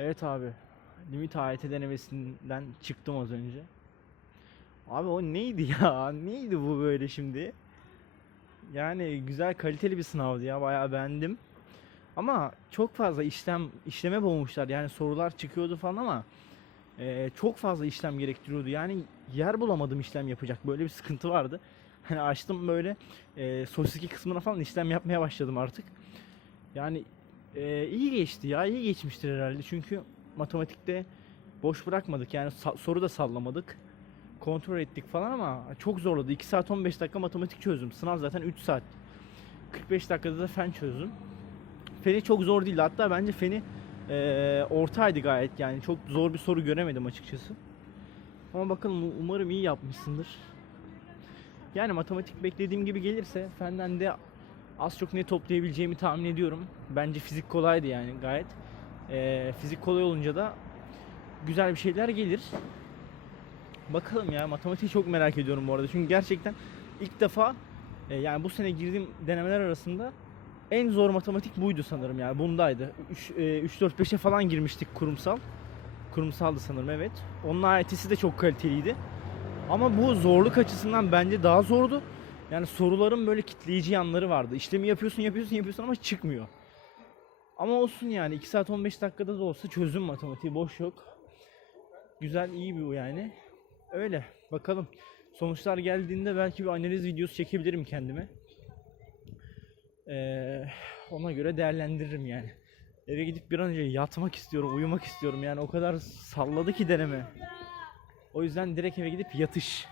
Evet abi. Limit AYT denemesinden çıktım az önce. Abi o neydi ya? Neydi bu böyle şimdi? Yani güzel kaliteli bir sınavdı ya. Bayağı beğendim. Ama çok fazla işlem işleme boğmuşlar. Yani sorular çıkıyordu falan ama eee, çok fazla işlem gerektiriyordu. Yani yer bulamadım işlem yapacak. Böyle bir sıkıntı vardı. Hani açtım böyle eee sosiki kısmına falan işlem yapmaya başladım artık. Yani eee, iyi geçti ya. iyi geçmiştir herhalde. Çünkü matematikte boş bırakmadık. Yani soru da sallamadık. Kontrol ettik falan ama çok zorladı. 2 saat 15 dakika matematik çözdüm. Sınav zaten 3 saat. 45 dakikada da fen çözdüm. Feni çok zor değildi. Hatta bence feni eee, ortaydı gayet yani. Çok zor bir soru göremedim açıkçası. Ama bakalım umarım iyi yapmışsındır. Yani matematik beklediğim gibi gelirse fenden de az çok ne toplayabileceğimi tahmin ediyorum. Bence fizik kolaydı yani gayet. Eee, fizik kolay olunca da güzel bir şeyler gelir. Bakalım ya matematiği çok merak ediyorum bu arada. Çünkü gerçekten ilk defa e, yani bu sene girdiğim denemeler arasında en zor matematik buydu sanırım yani bundaydı. 3 3 4 5'e falan girmiştik kurumsal. Kurumsaldı sanırım evet. Onun AYT'si de çok kaliteliydi. Ama bu zorluk açısından bence daha zordu. Yani soruların böyle kitleyici yanları vardı. İşlemi yapıyorsun, yapıyorsun, yapıyorsun ama çıkmıyor. Ama olsun yani 2 saat 15 dakikada da olsa çözdüm matematiği boş yok. Güzel iyi bir bu yani. Öyle bakalım. Sonuçlar geldiğinde belki bir analiz videosu çekebilirim kendime. Ee, ona göre değerlendiririm yani. Eve gidip bir an önce yatmak istiyorum, uyumak istiyorum yani o kadar salladı ki deneme. O yüzden direkt eve gidip yatış.